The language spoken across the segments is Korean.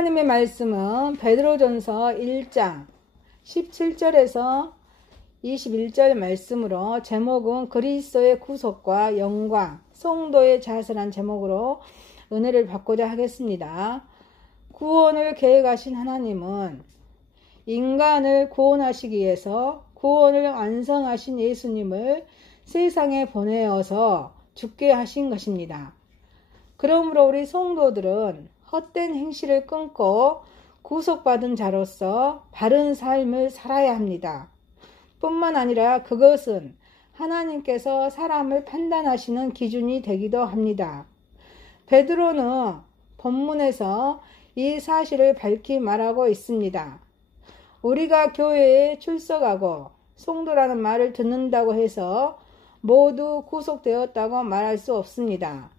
하나님의 말씀은 베드로전서 1장 17절에서 21절 말씀으로, 제목은 그리스도의 구속과 영광, 성도의 자세란 제목으로 은혜를 받고자 하겠습니다. 구원을 계획하신 하나님은 인간을 구원하시기 위해서 구원을 완성하신 예수님을 세상에 보내어서 죽게 하신 것입니다. 그러므로 우리 성도들은 헛된 행실을 끊고 구속받은 자로서 바른 삶을 살아야 합니다. 뿐만 아니라 그것은 하나님께서 사람을 판단하시는 기준이 되기도 합니다. 베드로는 본문에서 이 사실을 밝히 말하고 있습니다. 우리가 교회에 출석하고 성도라는 말을 듣는다고 해서 모두 구속되었다고 말할 수 없습니다.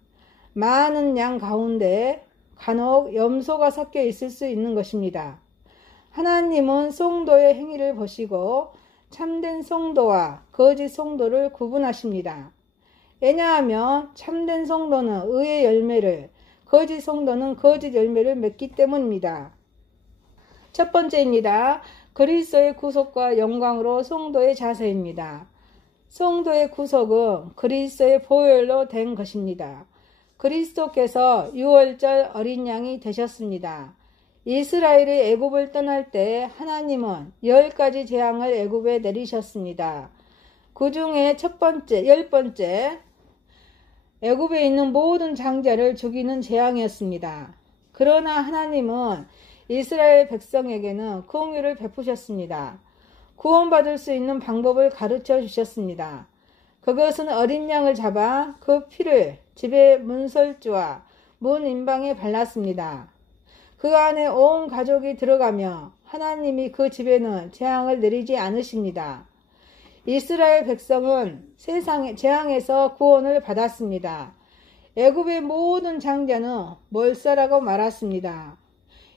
많은 양 가운데 간혹 염소가 섞여 있을 수 있는 것입니다. 하나님은 성도의 행위를 보시고 참된 성도와 거짓 성도를 구분하십니다. 왜냐하면 참된 성도는 의의 열매를, 거짓 성도는 거짓 열매를 맺기 때문입니다. 첫 번째입니다. 그리스도의 구속과 영광으로 성도의 자세입니다. 성도의 구속은 그리스도의 보혈로 된 것입니다. 그리스도께서 유월절 어린 양이 되셨습니다. 이스라엘이 애굽을 떠날 때 하나님은 10가지 재앙을 애굽에 내리셨습니다. 그 중에 첫 번째, 10번째, 애굽에 있는 모든 장자를 죽이는 재앙이었습니다. 그러나 하나님은 이스라엘 백성에게는 긍휼을 베푸셨습니다. 구원받을 수 있는 방법을 가르쳐 주셨습니다. 그것은 어린 양을 잡아 그 피를 집의 문설주와 문 인방에 발랐습니다. 그 안에 온 가족이 들어가며 하나님이 그 집에는 재앙을 내리지 않으십니다. 이스라엘 백성은 세상의 재앙에서 구원을 받았습니다. 애굽의 모든 장자는 몰살하고 말았습니다.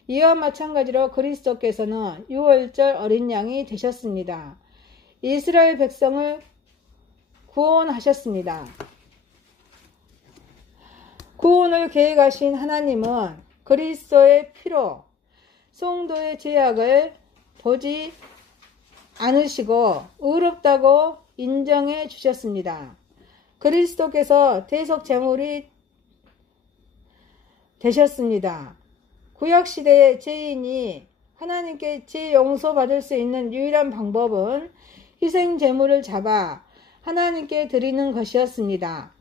이와 마찬가지로 그리스도께서는 유월절 어린 양이 되셨습니다. 이스라엘 백성을 구원하셨습니다. 구원을 계획하신 하나님은 그리스도의 피로 성도의 죄악을 보지 않으시고 의롭다고 인정해 주셨습니다. 그리스도께서 대속제물이 되셨습니다. 구약시대의 죄인이 하나님께 죄 용서받을 수 있는 유일한 방법은 희생제물을 잡아 하나님께 드리는 것이었습니다.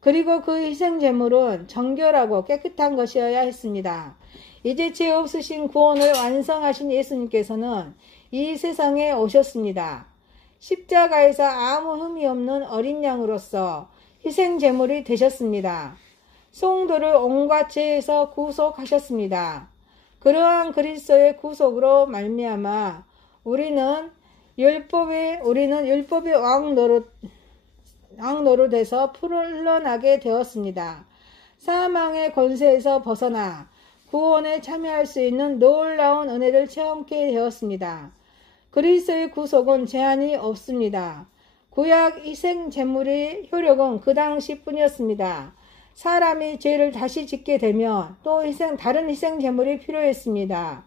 그리고 그 희생제물은 정결하고 깨끗한 것이어야 했습니다. 이제 죄 없으신 구원을 완성하신 예수님께서는 이 세상에 오셨습니다. 십자가에서 아무 흠이 없는 어린 양으로서 희생제물이 되셨습니다. 성도를 온갖 죄에서 구속하셨습니다. 그러한 그리스도의 구속으로 말미암아 우리는 율법의 왕노릇에서 풀려나게 되었습니다. 사망의 권세에서 벗어나 구원에 참여할 수 있는 놀라운 은혜를 체험하게 되었습니다. 그리스도의 구속은 제한이 없습니다. 구약 희생 제물의 효력은 그 당시뿐이었습니다. 사람이 죄를 다시 짓게 되면 또 다른 희생 제물이 필요했습니다.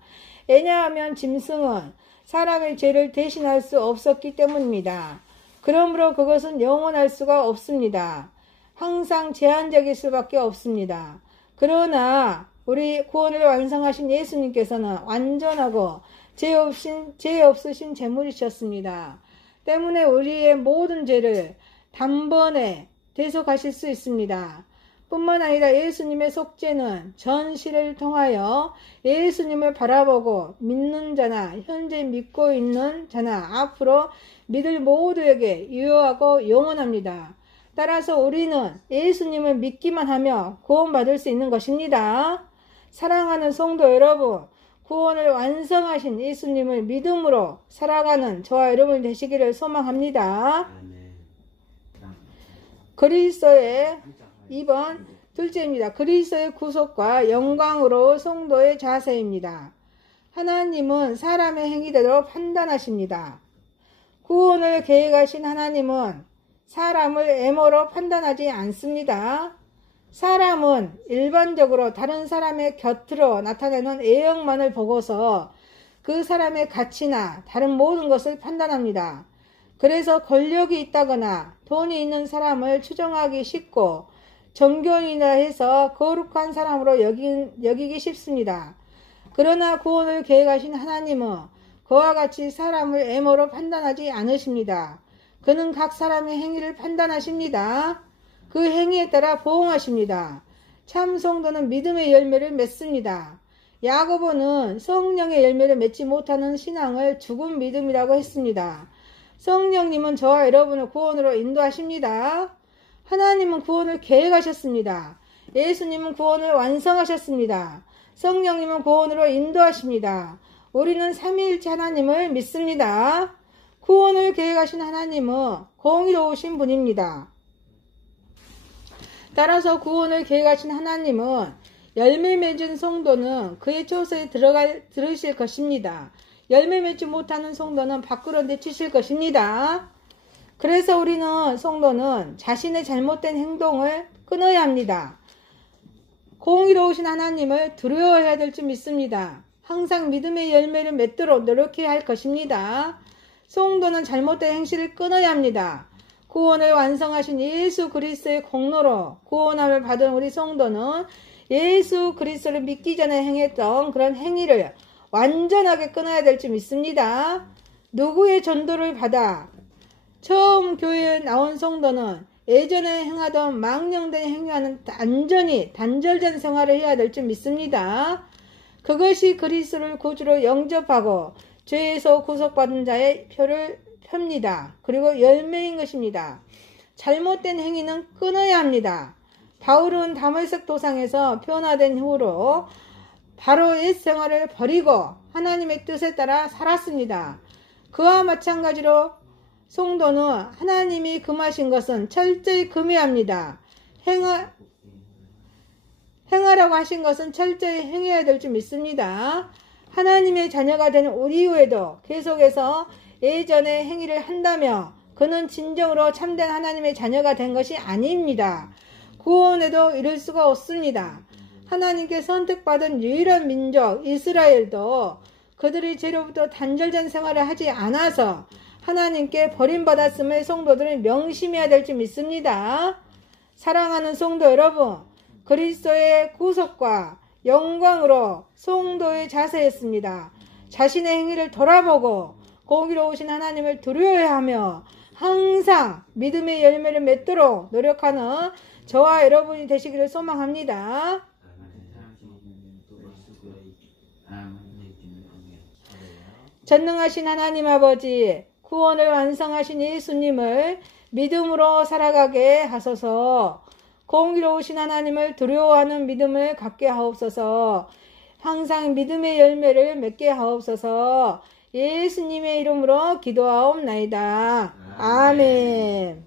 왜냐하면 짐승은 사람의 죄를 대신할 수 없었기 때문입니다. 그러므로 그것은 영원할 수가 없습니다. 항상 제한적일 수밖에 없습니다. 그러나 우리 구원을 완성하신 예수님께서는 완전하고 죄 없으신 제물이셨습니다. 때문에 우리의 모든 죄를 단번에 대속하실 수 있습니다. 뿐만 아니라 예수님의 속죄는 전시를 통하여 예수님을 바라보고 믿는 자나 현재 믿고 있는 자나 앞으로 믿을 모두에게 유효하고 영원합니다. 따라서 우리는 예수님을 믿기만 하며 구원받을 수 있는 것입니다. 사랑하는 성도 여러분, 구원을 완성하신 예수님을 믿음으로 살아가는 저와 여러분 되시기를 소망합니다. 그리스도의 2번 둘째입니다. 그리스도의 구속과 영광으로 성도의 자세입니다. 하나님은 사람의 행위대로 판단하십니다. 구원을 계획하신 하나님은 사람을 애모로 판단하지 않습니다. 사람은 일반적으로 다른 사람의 곁으로 나타내는 애형만을 보고서 그 사람의 가치나 다른 모든 것을 판단합니다. 그래서 권력이 있다거나 돈이 있는 사람을 추정하기 쉽고 정교인이라 해서 거룩한 사람으로 여기기 쉽습니다. 그러나 구원을 계획하신 하나님은 그와 같이 사람을 애모로 판단하지 않으십니다. 그는 각 사람의 행위를 판단하십니다. 그 행위에 따라 보응하십니다. 참 성도는 믿음의 열매를 맺습니다. 야고보는 성령의 열매를 맺지 못하는 신앙을 죽은 믿음이라고 했습니다. 성령님은 저와 여러분을 구원으로 인도하십니다. 하나님은 구원을 계획하셨습니다. 예수님은 구원을 완성하셨습니다. 성령님은 구원으로 인도하십니다. 우리는 삼위일체 하나님을 믿습니다. 구원을 계획하신 하나님은 공의로우신 분입니다. 따라서 구원을 계획하신 하나님은 열매 맺은 성도는 그의 처소에 들으실 것입니다. 열매 맺지 못하는 성도는 밖으로 내치실 것입니다. 그래서 우리는 성도는 자신의 잘못된 행동을 끊어야 합니다. 공의로우신 하나님을 두려워해야 될 줄 믿습니다. 항상 믿음의 열매를 맺도록 노력해야 할 것입니다. 성도는 잘못된 행실을 끊어야 합니다. 구원을 완성하신 예수 그리스도의 공로로 구원함을 받은 우리 성도는 예수 그리스도를 믿기 전에 행했던 그런 행위를 완전하게 끊어야 될 줄 믿습니다. 누구의 전도를 받아 처음 교회에 나온 성도는 예전에 행하던 망령된 행위와는 단절된 생활을 해야 될 줄 믿습니다. 그것이 그리스도를 구주로 영접하고 죄에서 구속받은 자의 표를 펴니다. 그리고 열매인 것입니다. 잘못된 행위는 끊어야 합니다. 바울은 다메섹 도상에서 변화된 후로 바로 옛 생활을 버리고 하나님의 뜻에 따라 살았습니다. 그와 마찬가지로 성도는 하나님이 금하신 것은 철저히 금해야 합니다. 행하라고 하신 것은 철저히 행해야 될 줄 믿습니다. 하나님의 자녀가 되는 우리 이후에도 계속해서 예전의 행위를 한다며 그는 진정으로 참된 하나님의 자녀가 된 것이 아닙니다. 구원에도 이를 수가 없습니다. 하나님께 선택받은 유일한 민족 이스라엘도 그들이 죄로부터 단절된 생활을 하지 않아서 하나님께 버림받았음을 성도들은 명심해야 될 줄 믿습니다. 사랑하는 성도 여러분, 그리스도의 구속과 영광으로 성도의 자세였습니다. 자신의 행위를 돌아보고 공의로우신 하나님을 두려워하며 항상 믿음의 열매를 맺도록 노력하는 저와 여러분이 되시기를 소망합니다. 전능하신 하나님 아버지, 구원을 완성하신 예수님을 믿음으로 살아가게 하소서. 공의로우신 하나님을 두려워하는 믿음을 갖게 하옵소서. 항상 믿음의 열매를 맺게 하옵소서. 예수님의 이름으로 기도하옵나이다. 아멘.